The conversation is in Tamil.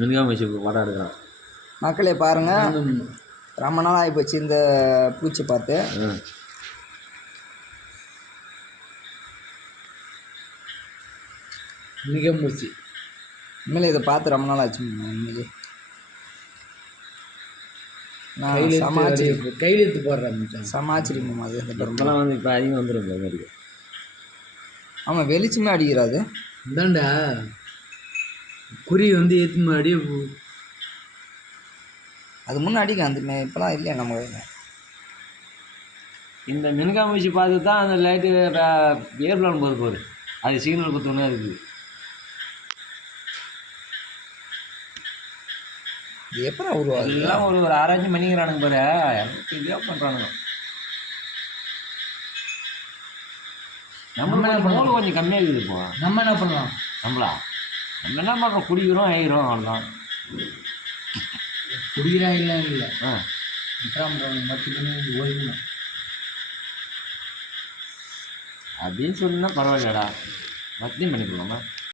மின்காம வச்சு படம் எடுக்கிறான். மக்களே பாருங்கள், ரொம்ப நாள் ஆகி போச்சு இந்த பூச்சி பார்த்து. மிக மூச்சு உண்மையிலே இதை பார்த்து ரொம்ப நாள் ஆச்சு. உண்மையிலே நான் கையெழுத்து போடுறேன். சமாச்சரியம் அது இந்த பெரும்பெல்லாம் வந்து இப்போ அதிகம் வந்துடும் இந்த மாதிரி. ஆமாம், வெளிச்சமே அடிக்கிறாது. இந்தாண்டா குறி வந்து ஏற்று முன்னாடியே அது முன்னாடிக்கு அந்த இப்போலாம் இல்லையா நம்ம இந்த மின்காம வச்சு பார்த்து தான் அந்த லைட்டு ஏர்பிளான் போகுது போகுது. அது சிக்னல் கொடுத்தோன்னே இருக்குது. இது எப்போ உருவாது? எல்லாம் ஒரு ஆராய்ச்சி பண்ணிக்கிறானுங்க பாரு, தெளிவாக பண்ணுறானுங்க. நம்ம நோல் கொஞ்சம் கம்மியாக இருக்குது. இப்போ நம்ம என்ன பண்ணலாம்? நம்ம என்ன பண்ணுறோம்? குடிக்கிறோம், ஆகிறோம், அவ்வளோதான். குடிக்கிறா இல்லை இல்லை ஓய்வு அப்படின்னு சொன்னா பரவாயில்லடா, மத்தியம் பண்ணிக்கலாமா?